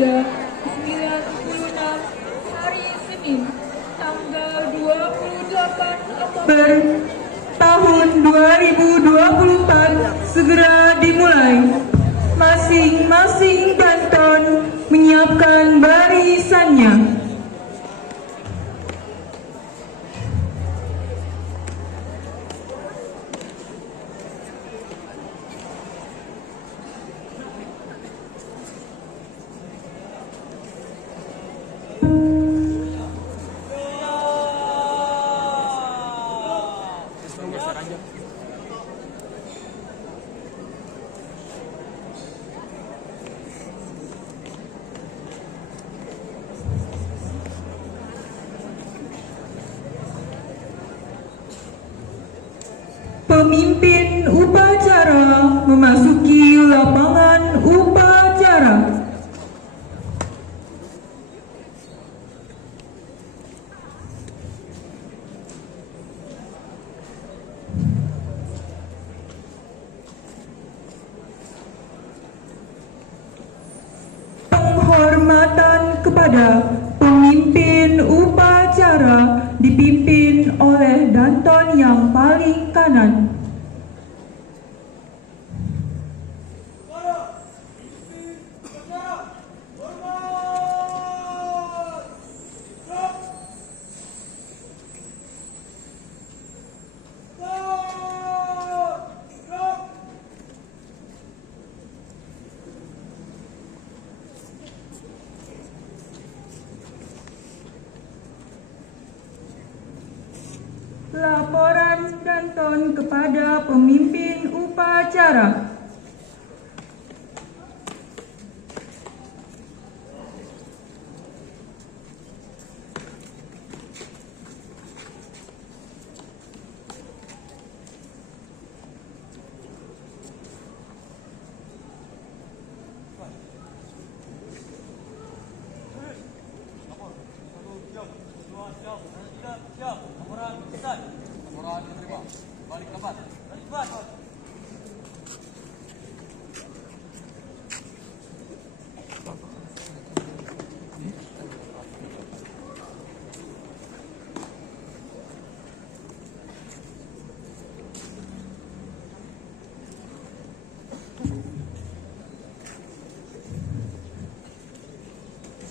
9/96 hari Senin tanggal 28 Oktober tahun 2024 segera dimulai. Masing-masing Danton menyiapkan barisannya. Pemimpin upacara memasuki lapangan upacara. Penghormatan kepada pemimpin upacara dipimpin oleh Danton yang paling kanan. Laporan Danton kepada pemimpin upacara.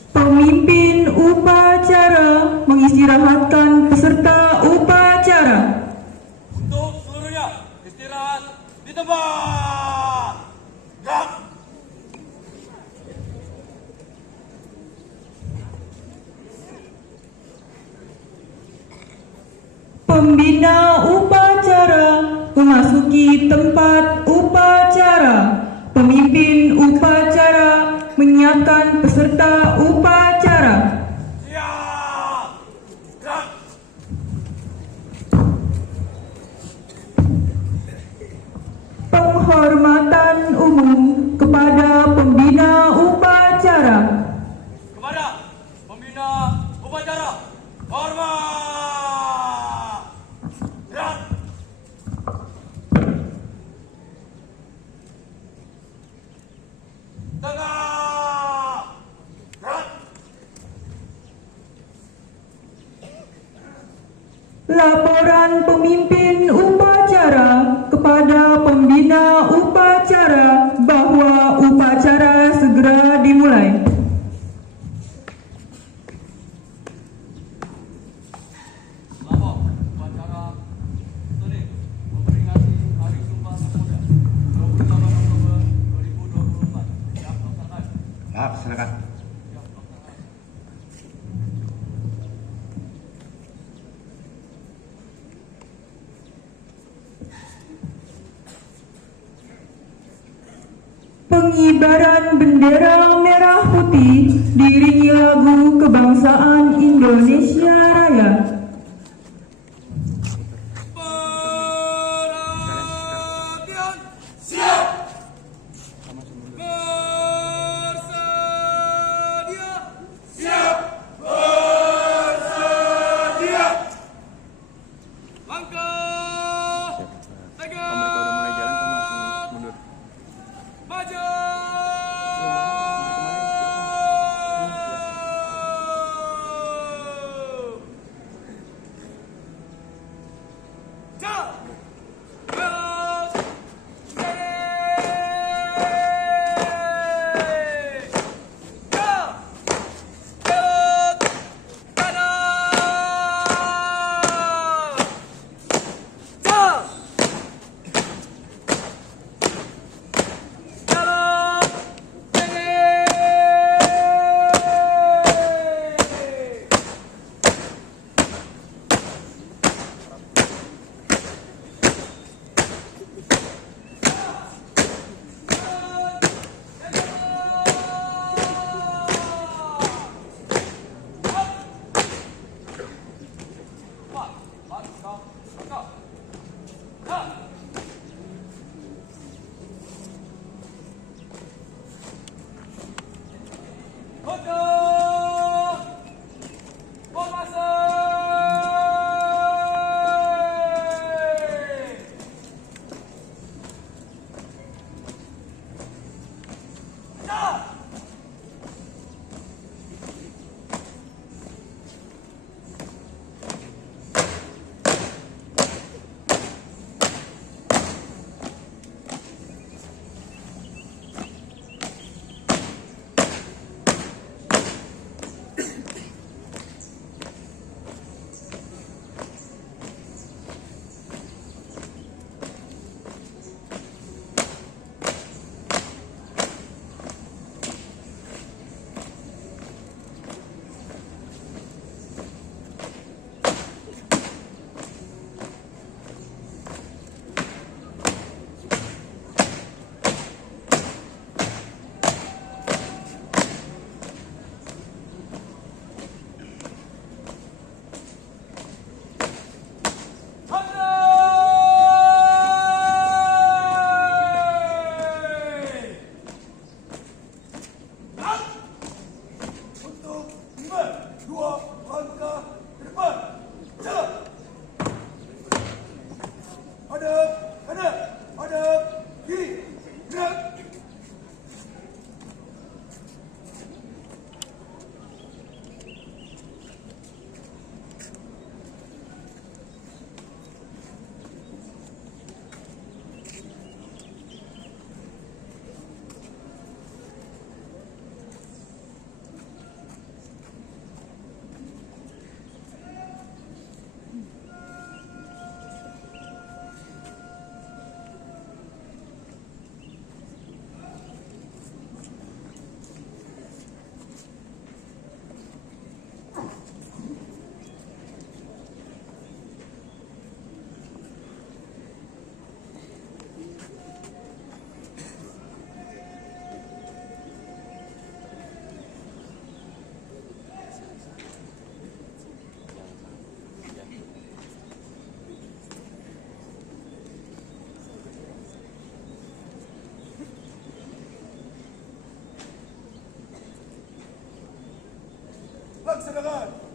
Pemimpin upacara mengistirahatkan peserta upacara. Untuk seluruhnya, istirahat di tempat. Gerak. Pembina upacara memasuki tempat upacara. Pemimpin upacara menyiapkan peserta upacara. Siap. Gerak. Penghormatan umum kepada pembina upacara. Kepada pembina upacara, hormat. Gerak. Tengah. Gerak. Laporan pemimpin upacara kepada pembina upacara bahwa upacara segera dimulai. Lapor upacara Senin memperingati Hari Sumpah Pemuda 28 Oktober 2024. Siap laksanakan. Silakan. Pengibaran bendera merah putih diiringi lagu kebangsaan Indonesia Raya. Perhatian. Siap. Bersedia. Siap. Bersedia. Langkah. Tegak. Maju. Dilaksanakan.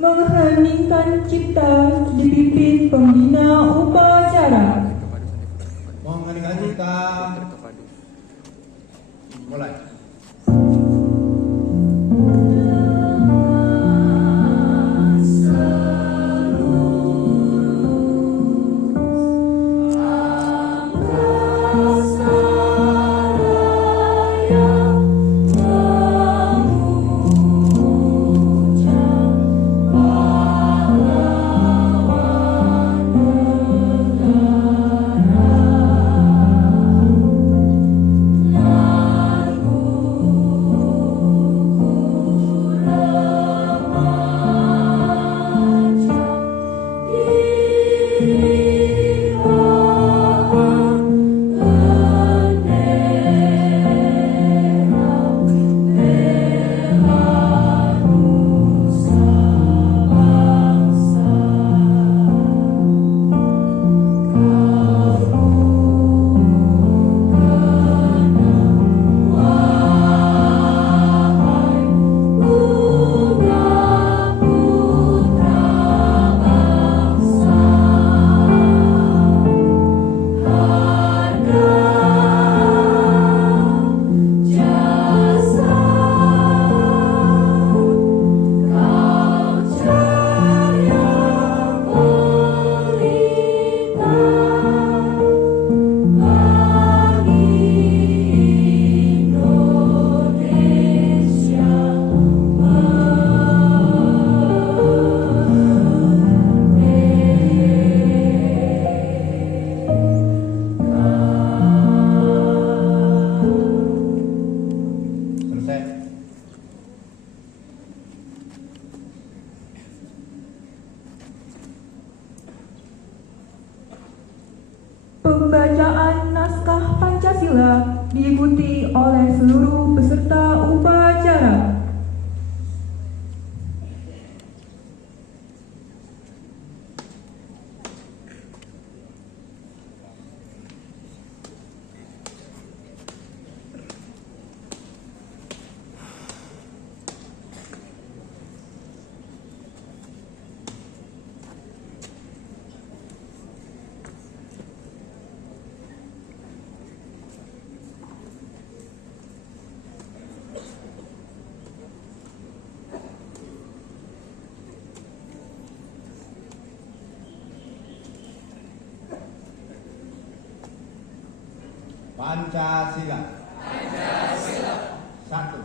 Mengheningkan cipta dipimpin pembina upacara. Mengheningkan cipta. Mulai. Pembacaan naskah Pancasila diikuti oleh seluruh peserta upacara. Pancasila. Satu.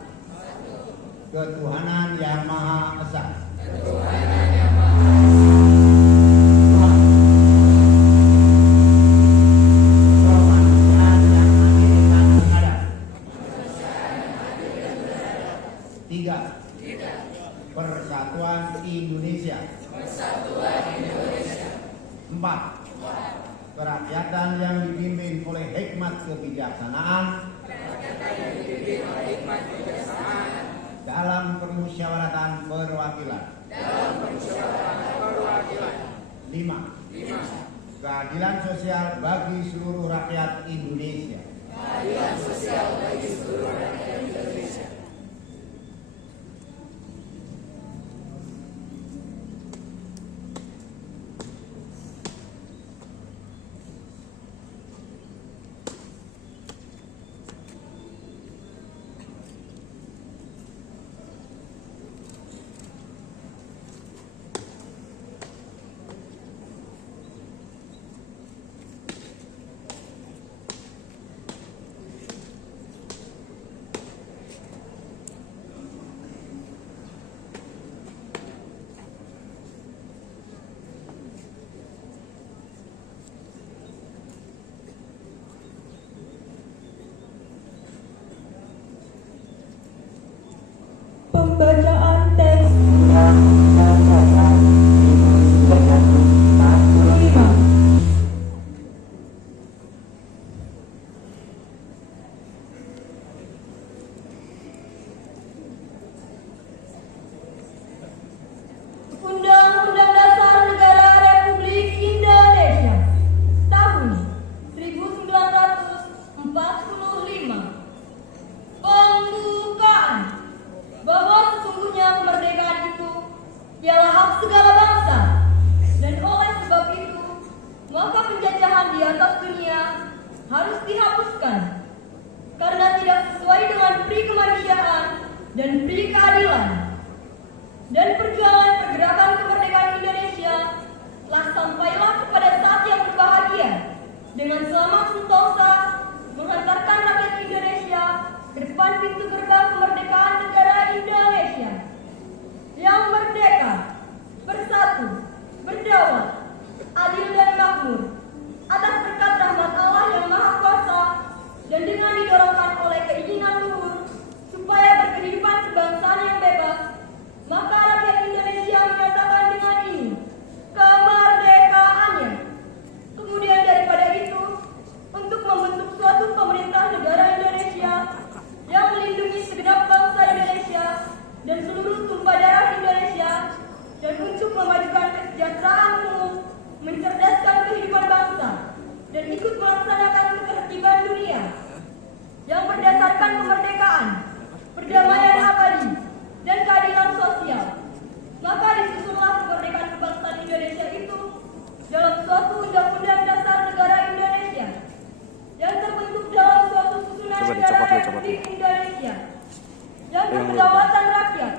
Ketuhanan yang Maha Esa. Kemanusiaan yang adil dan beradab. Tiga. Persatuan Indonesia. Empat. Kerakyatan yang dipimpin oleh hikmat kebijaksanaan dalam permusyawaratan perwakilan. 5. Keadilan sosial bagi seluruh rakyat Indonesia. Pembacaan teks 5. Undang-Undang Dasar Negara Republik Indonesia tahun 1945. Pembukaan bahwa sesungguhnya kemerdekaan itu ialah hak dijatuhkan karena tidak sesuai dengan pri kemanusiaan dan pri keadilan. Dan perjuangan pergerakan kemerdekaan Indonesia telah sampailah kepada saat yang berbahagia dengan selamat sentosa menghantarkan rakyat Indonesia ke depan pintu gerbang kemerdekaan negara Indonesia yang merdeka, bersatu, berdaulat, adil dan makmur atas berkat rahmat Allah yang Maha Kuasa dan dengan didorongkan oleh keinginan luhur supaya berkehidupan kebangsaan yang bebas, maka rakyat Indonesia menyatakan dengan ini kemerdekaannya. Kemudian daripada itu, untuk membentuk suatu pemerintah negara Indonesia yang melindungi segenap bangsa Indonesia dan seluruh tumpah darah Indonesia, dan untuk memajukan kesejahteraan umum, mencerdaskan kehidupan bangsa, dan ikut melaksanakan ketertiban dunia yang berdasarkan kemerdekaan, perdamaian abadi, dan keadilan sosial. Maka disusunlah kemerdekaan kebangsaan Indonesia itu dalam suatu undang-undang dasar negara Indonesia yang terbentuk dalam suatu susunan negara Republik Indonesia yang berkedaulatan rakyat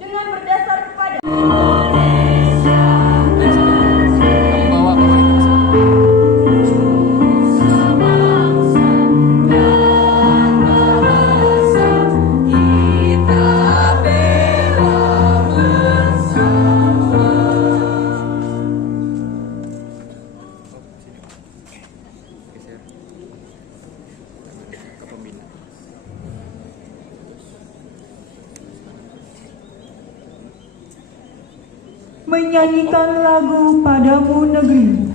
dengan berdasar kepada menyanyikan lagu Padamu Negeri.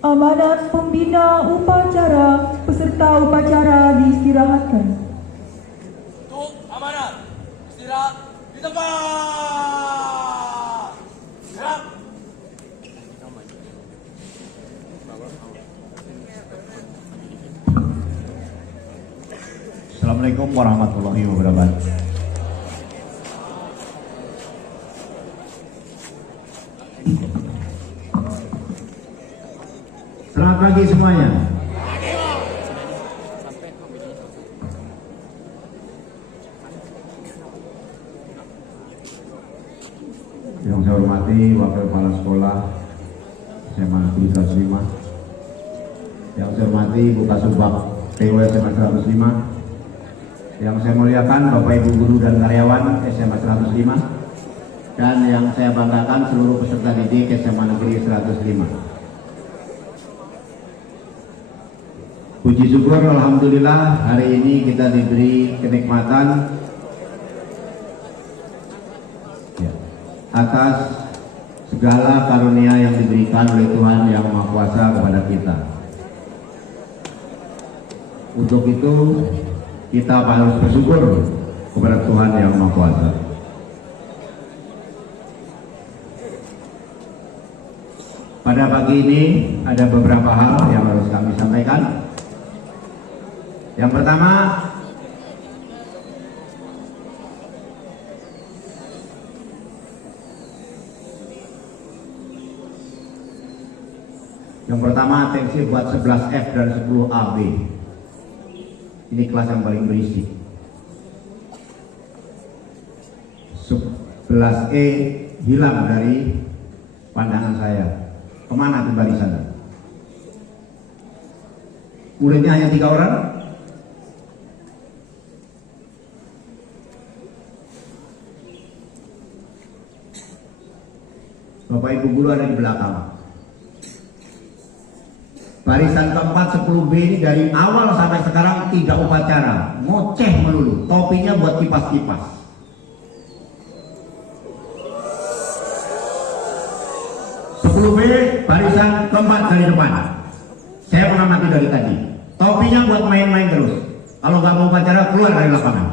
Amanat pembina upacara, peserta upacara diistirahatkan. Untuk amanat, istirahat di tempat. Gerak. Assalamualaikum warahmatullahi wabarakatuh. Selamat pagi semuanya. Yang saya hormati Wakil Kepala Sekolah SMA Negeri 105, yang saya hormati Ibu Kasubag TW SMA 105, yang saya muliakan Bapak Ibu Guru dan karyawan SMA 105, dan yang saya banggakan seluruh peserta didik SMA Negeri 105. Puji syukur alhamdulillah hari ini kita diberi kenikmatan atas segala karunia yang diberikan oleh Tuhan Yang Maha Kuasa kepada kita. Untuk itu kita harus bersyukur kepada Tuhan Yang Maha Kuasa. Pada pagi ini ada beberapa hal yang harus kami sampaikan. Yang pertama, Yang pertama atensi buat 11F dan 10AB. Ini kelas yang paling berisik. 11E hilang dari pandangan saya. Kemana tuh barisan? Muridnya hanya 3 orang. Bapak Ibu guru ada di belakang. Barisan keempat 10B ini dari awal sampai sekarang tidak upacara, ngoceh melulu, topinya buat kipas-kipas. B barisan keempat dari depan. Saya mengamati dari tadi, topinya buat main-main terus. Kalau nggak mau upacara keluar dari lapangan.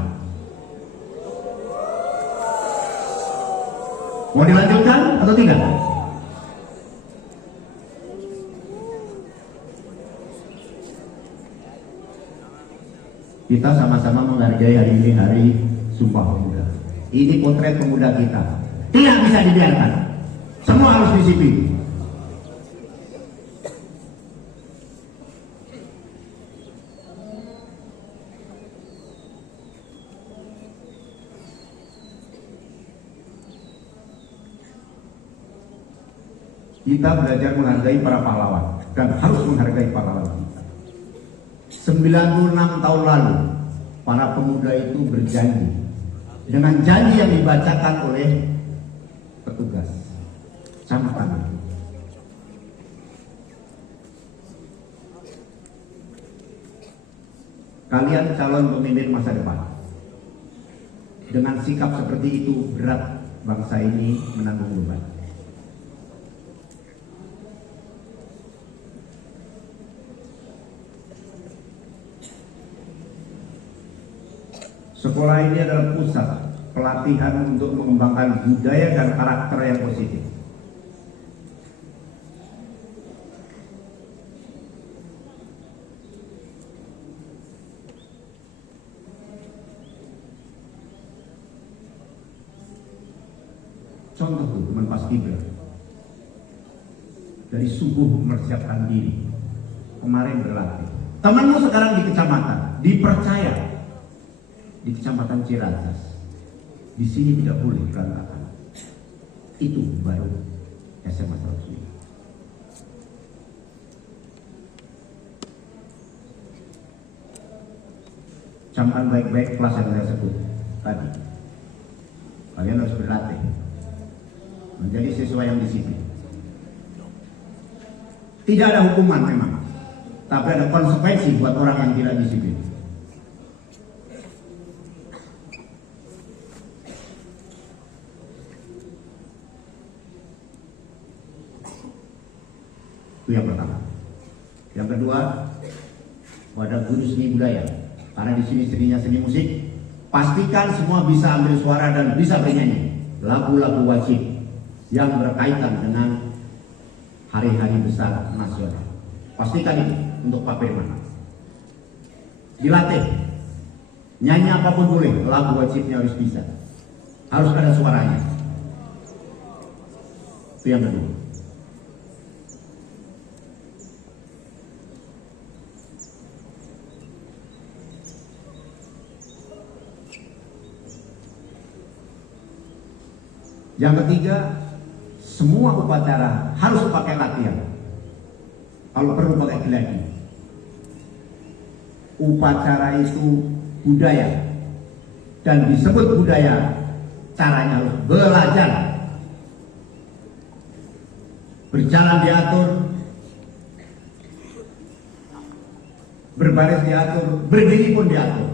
Mau dilanjutkan atau tidak? Kita sama-sama menghargai hari ini hari Sumpah Pemuda. Ini potret pemuda kita. Tidak bisa dibiarkan. Semua harus disiplin. Kita belajar menghargai para pahlawan dan harus menghargai pahlawan kita. 96 tahun lalu para pemuda itu berjanji dengan janji yang dibacakan oleh petugas sama tangan. Kalian calon pemimpin masa depan. Dengan sikap seperti itu berat bangsa ini menanggung beban. Sekolah ini adalah pusat pelatihan untuk mengembangkan budaya dan karakter yang positif. Contoh tuh teman Paskibra dari subuh mempersiapkan diri, kemarin berlatih. Temanmu sekarang di kecamatan dipercaya di kecamatan Ciracas, di sini tidak boleh berantakan. Itu baru SMA 105. Camkan baik-baik kelas yang saya sebut tadi. Kalian harus berlatih menjadi siswa yang disiplin. Tidak ada hukuman memang, tapi ada konsekuensi buat orang yang tidak disiplin. Itu yang pertama. Yang kedua, pada guru seni budaya, karena di sini seninya seni musik, pastikan semua bisa ambil suara dan bisa bernyanyi lagu-lagu wajib yang berkaitan dengan hari-hari besar nasional. Pastikan itu untuk Pak Firman. Dilatih, nyanyi apapun boleh, lagu wajibnya harus bisa, harus ada suaranya. Itu yang kedua. Yang ketiga, semua upacara harus pakai latihan. Kalau perlu pakai geladi. Upacara itu budaya. Dan disebut budaya, caranya harus belajar. Berjalan diatur, berbaris diatur, berdiri pun diatur.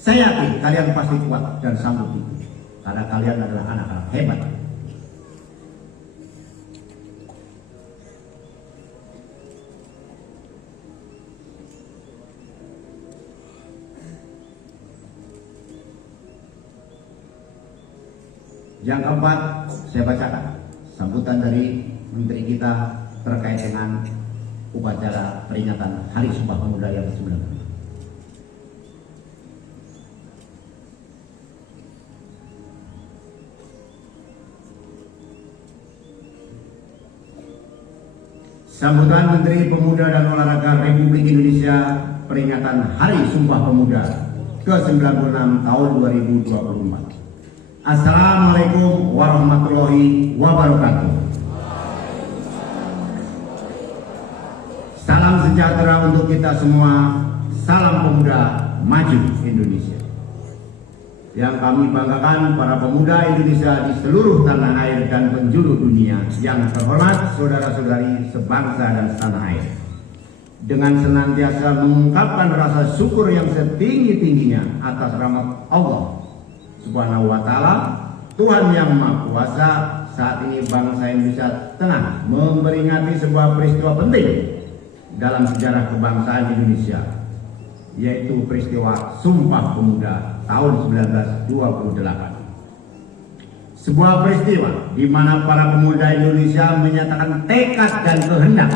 Saya yakin kalian pasti kuat dan sanggup itu. Karena kalian adalah anak-anak hebat. Yang keempat, saya bacakan sambutan dari Menteri kita terkait dengan upacara peringatan Hari Sumpah Pemuda yang ke-19. Sambutan Menteri Pemuda dan Olahraga Republik Indonesia peringatan Hari Sumpah Pemuda ke-96 tahun 2024. Assalamualaikum warahmatullahi wabarakatuh. Salam sejahtera untuk kita semua. Salam pemuda maju Indonesia. Yang kami banggakan para pemuda Indonesia di seluruh tanah air dan penjuru dunia. Yang terhormat saudara-saudari sebangsa dan setanah air. Dengan senantiasa mengungkapkan rasa syukur yang setinggi-tingginya atas rahmat Allah Subhanahu wa Ta'ala, Tuhan yang Maha Kuasa, saat ini bangsa Indonesia tengah memperingati sebuah peristiwa penting dalam sejarah kebangsaan Indonesia, yaitu peristiwa Sumpah Pemuda tahun 1928. Sebuah peristiwa di mana para pemuda Indonesia menyatakan tekad dan kehendak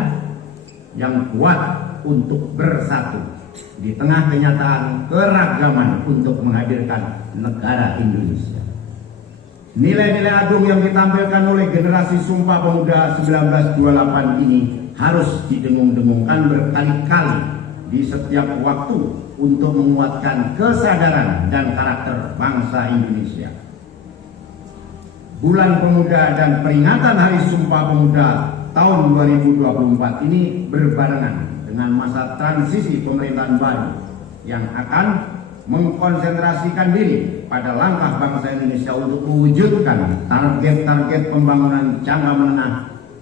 yang kuat untuk bersatu di tengah kenyataan keragaman untuk menghadirkan negara Indonesia. Nilai-nilai agung yang ditampilkan oleh generasi Sumpah Pemuda 1928 ini harus didengung-dengungkan berkali-kali di setiap waktu untuk menguatkan kesadaran dan karakter bangsa Indonesia. Bulan Pemuda dan peringatan Hari Sumpah Pemuda tahun 2024 ini berbarengan dengan masa transisi pemerintahan baru yang akan mengkonsentrasikan diri pada langkah bangsa Indonesia untuk mewujudkan target-target pembangunan jangka menengah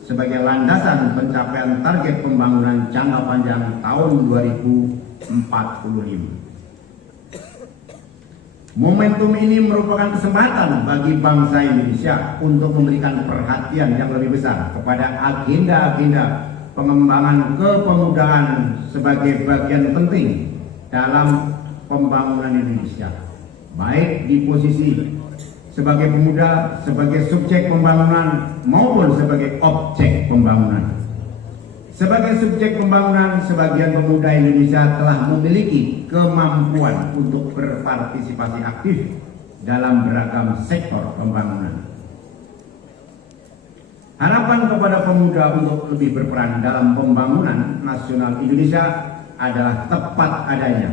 sebagai landasan pencapaian target pembangunan jangka panjang tahun 2045. Momentum ini merupakan kesempatan bagi bangsa Indonesia untuk memberikan perhatian yang lebih besar kepada agenda-agenda pengembangan kepemudaan sebagai bagian penting dalam pembangunan Indonesia, baik di posisi sebagai pemuda, sebagai subjek pembangunan maupun sebagai objek pembangunan. Sebagai subjek pembangunan, sebagian pemuda Indonesia telah memiliki kemampuan untuk berpartisipasi aktif dalam beragam sektor pembangunan. Harapan kepada pemuda untuk lebih berperan dalam pembangunan nasional Indonesia adalah tepat adanya,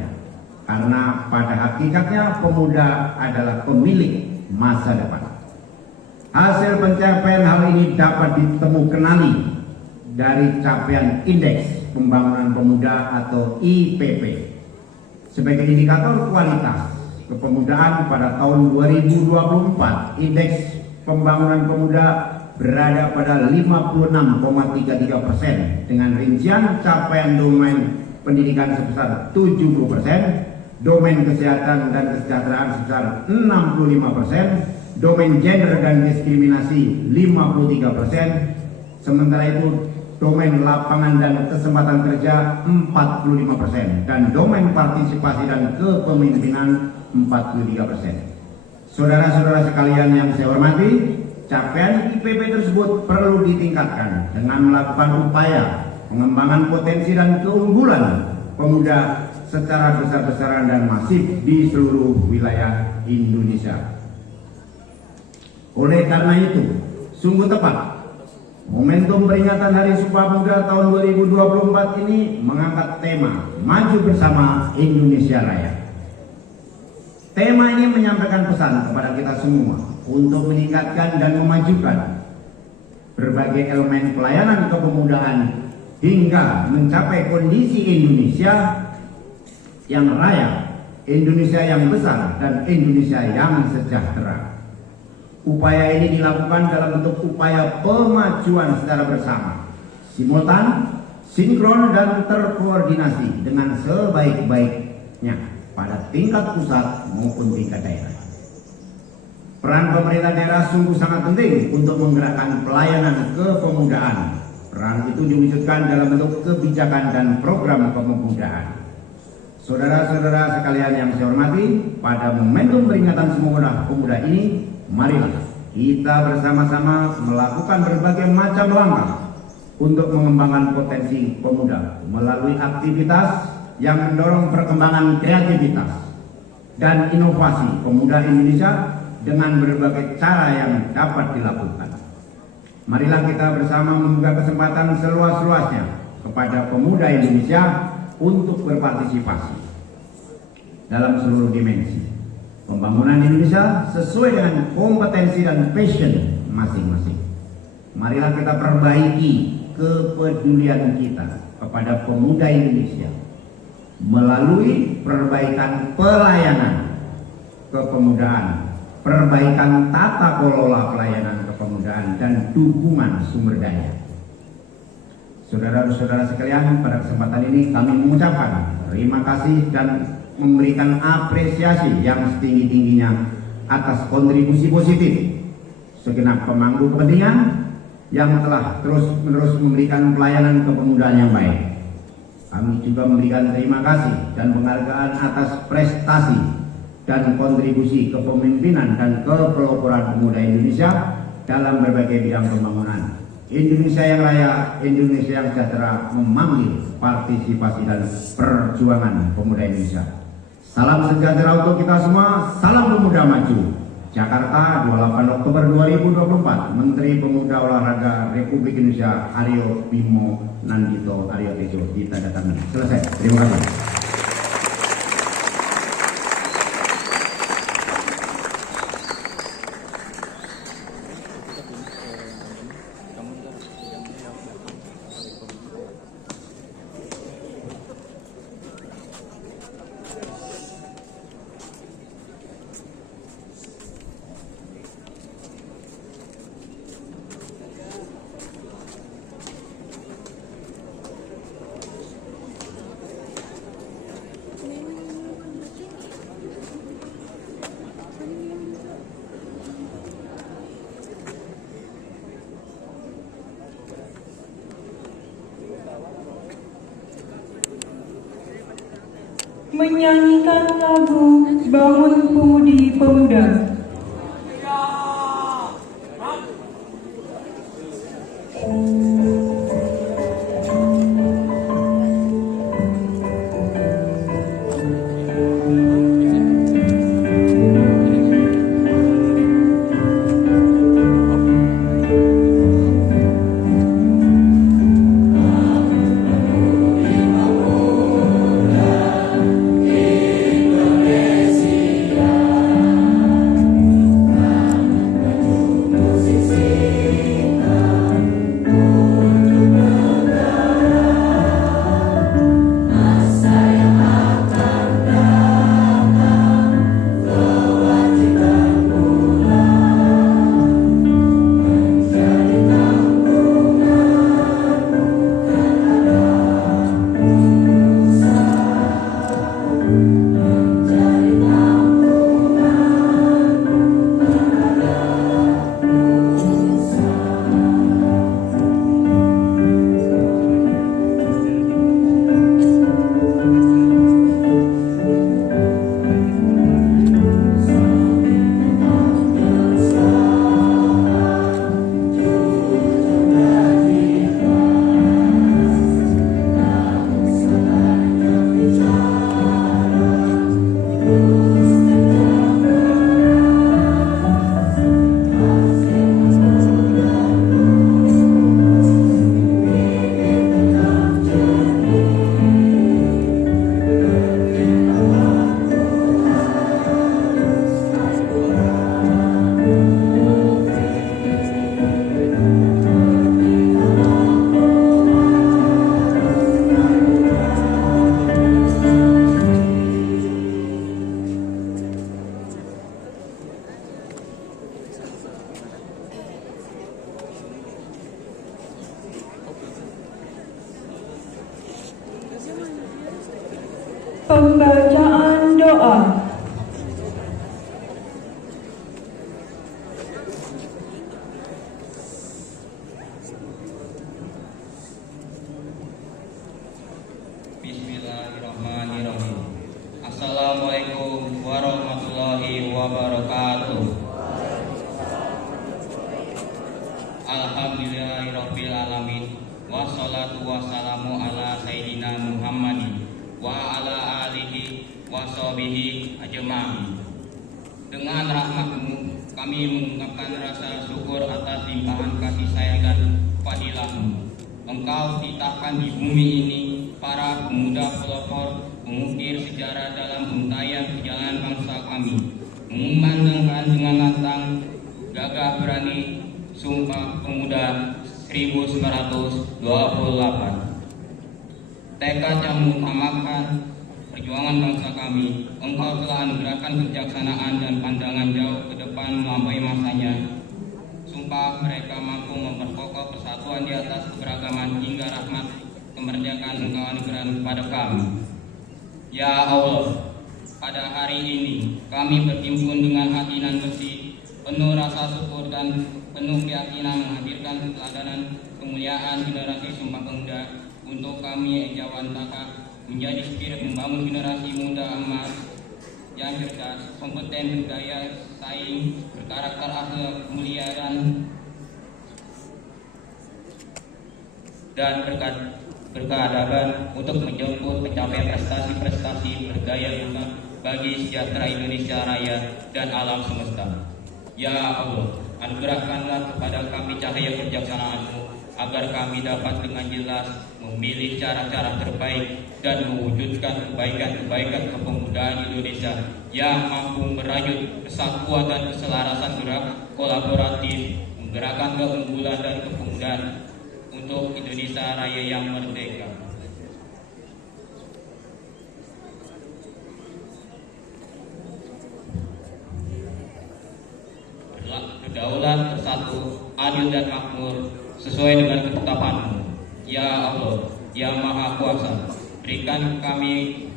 karena pada hakikatnya pemuda adalah pemilik masa depan. Hasil pencapaian hal ini dapat ditemukan dari capaian Indeks Pembangunan Pemuda atau IPP sebagai indikator kualitas kepemudaan pada tahun 2024. Indeks Pembangunan Pemuda berada pada 56,33% dengan rincian capaian domain pendidikan sebesar 70%, domain kesehatan dan kesejahteraan sebesar 65%, domain gender dan diskriminasi 53%, sementara itu domain lapangan dan kesempatan kerja 45%, dan domain partisipasi dan kepemimpinan 43%. Saudara-saudara sekalian yang saya hormati, capaian IPP tersebut perlu ditingkatkan dengan melakukan upaya pengembangan potensi dan keunggulan pemuda secara besar-besaran dan masif di seluruh wilayah Indonesia. Oleh karena itu, sungguh tepat momentum peringatan Hari Sumpah Pemuda tahun 2024 ini mengangkat tema Maju Bersama Indonesia Raya. Tema ini menyampaikan pesan kepada kita semua untuk meningkatkan dan memajukan berbagai elemen pelayanan kepemudaan hingga mencapai kondisi Indonesia yang raya, Indonesia yang besar, dan Indonesia yang sejahtera. Upaya ini dilakukan dalam bentuk upaya pemajuan secara bersama, simultan, sinkron, dan terkoordinasi dengan sebaik-baiknya pada tingkat pusat maupun tingkat daerah. Peran pemerintah daerah sungguh sangat penting untuk menggerakkan pelayanan kepemudaan. Peran itu diwujudkan dalam bentuk kebijakan dan program kepemudaan. Saudara-saudara sekalian yang saya hormati, pada momentum peringatan Sumpah Pemuda ini, marilah kita bersama-sama melakukan berbagai macam langkah untuk mengembangkan potensi pemuda melalui aktivitas yang mendorong perkembangan kreativitas dan inovasi pemuda Indonesia dengan berbagai cara yang dapat dilakukan. Marilah kita bersama membuka kesempatan seluas-luasnya kepada pemuda Indonesia untuk berpartisipasi dalam seluruh dimensi pembangunan Indonesia sesuai dengan kompetensi dan passion masing-masing. Marilah kita perbaiki kepedulian kita kepada pemuda Indonesia melalui perbaikan pelayanan kepemudaan, perbaikan tata kelola pelayanan kepemudaan, dan dukungan sumber daya. Saudara-saudara sekalian, pada kesempatan ini kami mengucapkan terima kasih dan memberikan apresiasi yang setinggi-tingginya atas kontribusi positif segenap pemangku kepentingan yang telah terus-menerus memberikan pelayanan kepemudaan yang baik. Kami juga memberikan terima kasih dan penghargaan atas prestasi dan kontribusi kepemimpinan dan kepeloporan pemuda Indonesia dalam berbagai bidang pembangunan. Indonesia yang raya, Indonesia yang sejahtera memanggil partisipasi dan perjuangan pemuda Indonesia. Salam sejahtera untuk kita semua, salam pemuda maju. Jakarta, 28 Oktober 2024, Menteri Pemuda Olahraga Republik Indonesia Aryo Bimo Nandito Aryo Tejo ditandatangani. Selesai. Terima kasih. Menyanyikan lagu Bangun Pemudi Pemuda. Pembacaan doa. Bismillahirrahmanirrahim. Assalamualaikum warahmatullahi wabarakatuh. Alhamdulillahirabbil alamin. Wassalatu wassalamu ala sayyidina Muhammadin wa ala alihi wa sahbihi ajma'in. Dengan rahmat-Mu kami mengungkapkan rasa syukur atas limpahan kasih sayang dan fadilah-Mu. Engkau titahkan di bumi ini para pemuda pelopor mengukir sejarah dalam untayan perjalanan bangsa kami, mengumandangkan dengan lantang gagah berani Sumpah Pemuda 1928. Tekad yang mengutamakan perjuangan bangsa kami, Engkau telah anugerahkan kebijaksanaan dan pandangan jauh ke depan melampaui masanya. Sumpah mereka mampu memperkokoh persatuan di atas keberagaman hingga rahmat kemerdekaan Engkau anugerahkan kepada kami. Ya Allah, pada hari ini kami berhimpun dengan hati nan bersih, penuh rasa syukur dan penuh keyakinan menghadirkan keteladanan kemuliaan generasi Sumpah Pemuda untuk kami Ejawantaka menjadi spirit membangun generasi muda emas yang cerdas, kompeten, berdaya saing, berkarakter akhlak mulia dan berkeadaban untuk menjemput pencapaian prestasi-prestasi bergaya guna bagi sejahtera Indonesia Raya dan alam semesta. Ya Allah, anugerahkanlah kepada kami cahaya kebijaksanaan-Mu agar kami dapat dengan jelas memilih cara-cara terbaik dan mewujudkan kebaikan-kebaikan kepemudaan Indonesia yang mampu merajut kesatuan dan keselarasan gerak kolaboratif, menggerakkan keunggulan dan kepemudaan untuk Indonesia Raya yang merdeka. Berdaulat, bersatu, adil dan makmur sesuai dengan ketetapan-Mu. Ya Allah, Ya Maha Kuasa, berikan kami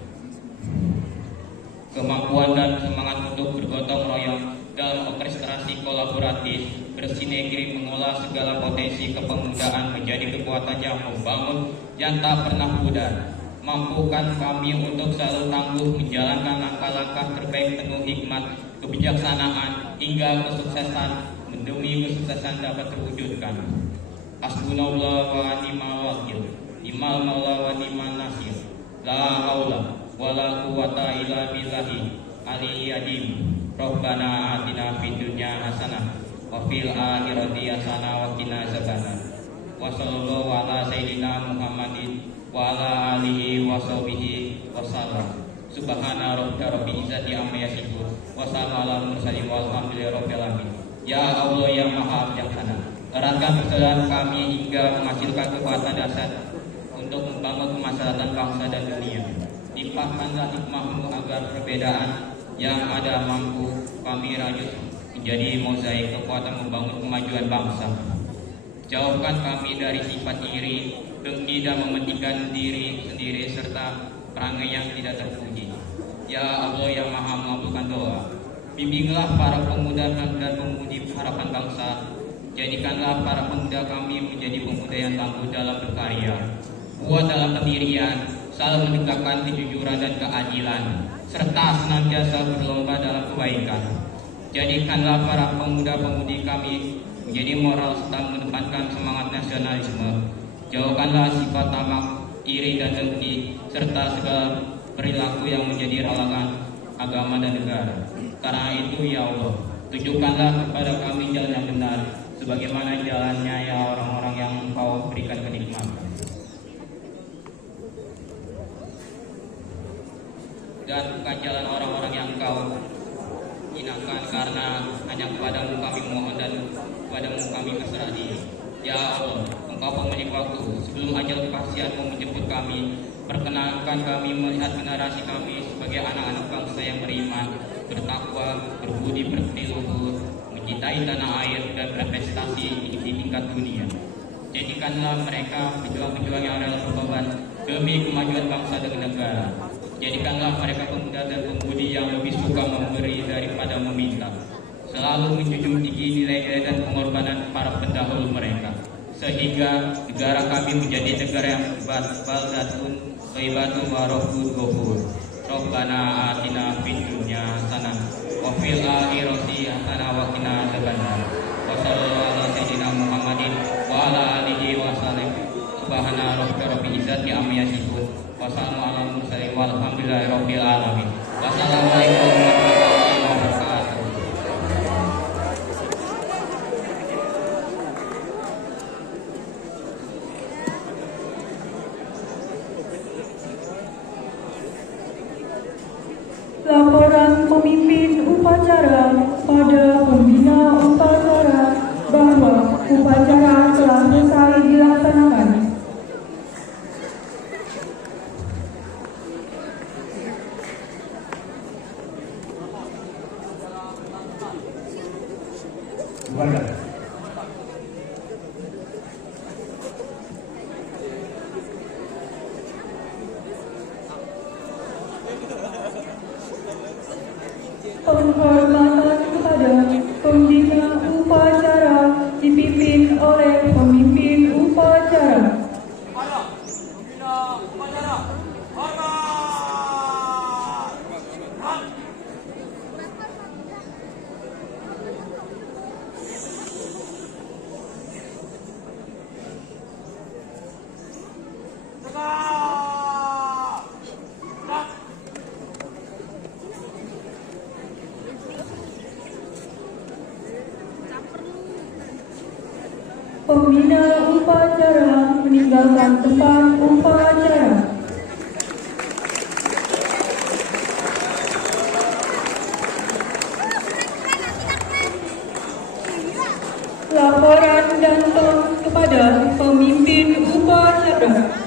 kemampuan dan semangat untuk bergotong royong dalam orkestrasi kolaboratif, bersinergi mengolah segala potensi kepemudaan menjadi kekuatan yang membangun yang tak pernah pudar. Mampukan kami untuk selalu tangguh menjalankan langkah-langkah terbaik penuh hikmat, kebijaksanaan hingga kesuksesan, demi kesuksesan dapat terwujudkan. Hasbunallah wa ni'mal wakil, ni'mal maula wa ni'mal nasir, la haula wa la quwata illa billahi aliyyil azim. Rabbana atina fid dunya hasanah wa fil akhirati hasanah wa qina azabannar. Wa sallallahu ala sayyidina Muhammadin wa ala alihi wa sahbihi wa sallam. Subhana rabbil izzati amma yasifun wa salamun alal mursalin walhamdulillahi rabbil alamin. Ya Allah, Ya Maha Bijaksana, eratkan persaudaraan kami hingga menghasilkan kekuatan dasar untuk membangun kemaslahatan bangsa dan dunia. Limpahkanlah hikmah-Mu agar perbedaan yang ada mampu kami rajut menjadi mozaik kekuatan membangun kemajuan bangsa. Jauhkan kami dari sifat iri, dengki dan mementingkan diri sendiri serta perangai yang tidak terpuji. Ya Allah, Yang Maha mengabulkan doa, bimbinglah para pemuda dan pemudi harapan bangsa. Jadikanlah para pemuda kami menjadi pemuda yang tangguh dalam berkarya, kuat dalam pendirian, selalu menegakkan kejujuran dan keadilan, serta senantiasa berlomba dalam kebaikan. Jadikanlah para pemuda-pemudi kami menjadi moral serta mengedepankan semangat nasionalisme. Jauhkanlah sifat tamak, iri dan dengki, serta segala perilaku yang menjadi halangan agama dan negara. Karena itu, Ya Allah, tunjukkanlah kepada kami jalan yang benar, sebagaimana jalannya ya orang-orang yang Engkau berikan kenikmatan. Dan bukan jalan orang-orang yang Engkau hinakan, karena hanya kepadamu kami mohon dan kepadamu kami berserah diri. Ya Allah, Engkau pemilik waktu, sebelum ajal kepastian-Mu menjemput kami, perkenankan kami melihat generasi kami sebagai anak-anak bangsa yang beriman, bertakwa, berbudi pekerti luhur, mencintai tanah air dan berprestasi di tingkat dunia. Jadikanlah mereka pejuang-pejuang yang rela berkorban demi kemajuan bangsa dan negara. Jadikanlah mereka pemuda dan pemudi yang lebih suka memberi daripada meminta, selalu menjunjung tinggi nilai-nilai dan pengorbanan para pendahulu mereka, sehingga negara kami menjadi negara yang baldatun thayyibatun wa rabbun ghafur. Rabbana atina fid dunya hasanah wa fil akhirati hasanah wa qina adzabannar. Wa sallallahu ala sayyidina Muhammadin wa ala alihi wa sallam. Subhana rabbil izzati amma yasifun wa salamun alal mursalin walhamdulillahi rabbil alamin. Wassalamualaikum warahmatullahi wabarakatuh. Laporan pemimpin upacara pada pembina upacara bahwa upacara telah selesai dilaksanakan. Penghormatan kepada pembina upacara dipimpin oleh pemimpin upacara. Para pembina upacara, hormat! Pembina upacara meninggalkan tempat upacara. Laporan dan tons kepada pemimpin upacara.